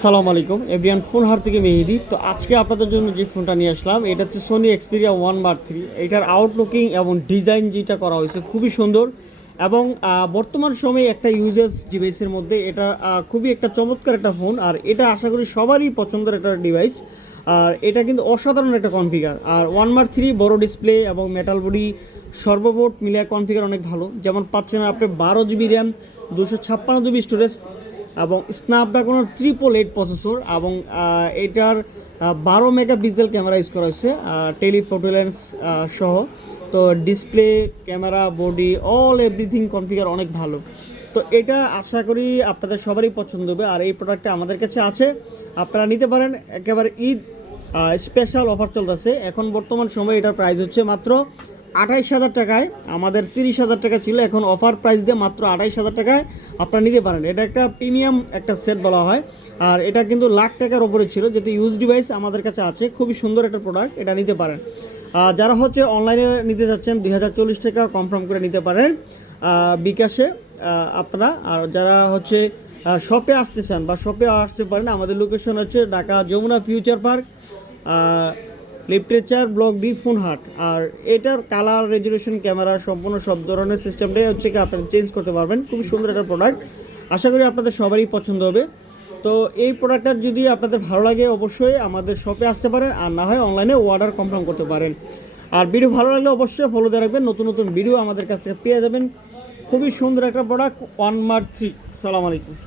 আসসালামু আলাইকুম। Everyone phone হার থেকে মেহেদি। তো আজকে আপনাদের জন্য যে ফোনটা নিয়ে আসলাম, এটা হচ্ছে সোনি এক্সপিরিয়া ওয়ান বার থ্রি এটার আউটলুকিং এবং ডিজাইন যেটা করা হয়েছে খুবই সুন্দর এবং বর্তমান সময়ে একটা ইউজার্স ডিভাইসের মধ্যে এটা খুবই একটা চমৎকার একটা ফোন আর এটা আশা করি সবারই পছন্দের একটা ডিভাইস আর এটা কিন্তু অসাধারণ একটা কনফিগার আর ওয়ান মার থ্রি বড় ডিসপ্লে এবং মেটাল বডি সর্বমোট মিলিয়ে কনফিগার অনেক ভালো। যেমন পাচ্ছেন আপনি বারো জিবি র্যাম দুশো ছাপ্পান্ন জিবি স্টোরেজ এবং স্ন্যাপড্রাগনের ট্রিপল এইট প্রসেসর এবং এটার বারো মেগা পিক্সেল ক্যামেরা ইউজ করা হয়েছে টেলিফোটো লেন্স সহ। তো display camera body all everything configure অনেক ভালো। তো এটা আশা করি আপনাদের সবারই পছন্দ হবে আর এই প্রোডাক্টটা আমাদের কাছে আছে। আপনারা নিতে পারেন, একেবারে ঈদ স্পেশাল অফার চলতেছে। এখন বর্তমান সময়ে এটার প্রাইস হচ্ছে মাত্র আঠাইশ হাজার টাকায়, আমাদের তিরিশ হাজার টাকা ছিল, এখন অফার প্রাইস দিয়ে মাত্র আঠাইশ হাজার টাকায় আপনারা নিতে পারেন। এটা একটা প্রিমিয়াম একটা সেট বলা হয়। আর এটা কিন্তু লাখ টাকার ওপরে ছিল, যেহেতু ইউজ ডিভাইস আমাদের কাছে আছে, খুবই সুন্দর একটা প্রোডাক্ট এটা নিতে পারেন। যারা হচ্ছে অনলাইনে নিতে যাচ্ছেন, দুই হাজার চল্লিশ টাকা কনফার্ম করে নিতে পারেন। বিকাশে আপনারা, আর যারা হচ্ছে শপে আসতে চান বা শপে আসতে পারেন, আমাদের লোকেশন হচ্ছে Dhaka Jamuna future park literature block D phone হাট আর এটার কালার, রেজুলেশন, ক্যামেরা, সম্পূর্ণ সব ধরনের সিস্টেমটাই হচ্ছে কি আপনারা চেঞ্জ করতে পারবেন। খুবই সুন্দর একটা প্রোডাক্ট আশা করি আপনাদের সবারই পছন্দ হবে। তো এই প্রোডাক্টটা যদি আপনাদের ভালো লাগে, অবশ্যই আমাদের শপে আসতে পারেন। আর না হয় অনলাইনে অর্ডার কনফার্ম করতে পারেন। আর ভিডিও ভালো লাগলে অবশ্যই ফলো দিয়ে রাখবেন। নতুন নতুন ভিডিও আমাদের কাছ থেকে পেয়ে যাবেন। খুবই সুন্দর একটা প্রোডাক্ট ওয়ান মার্ক থ্রি সালাম আলাইকুম।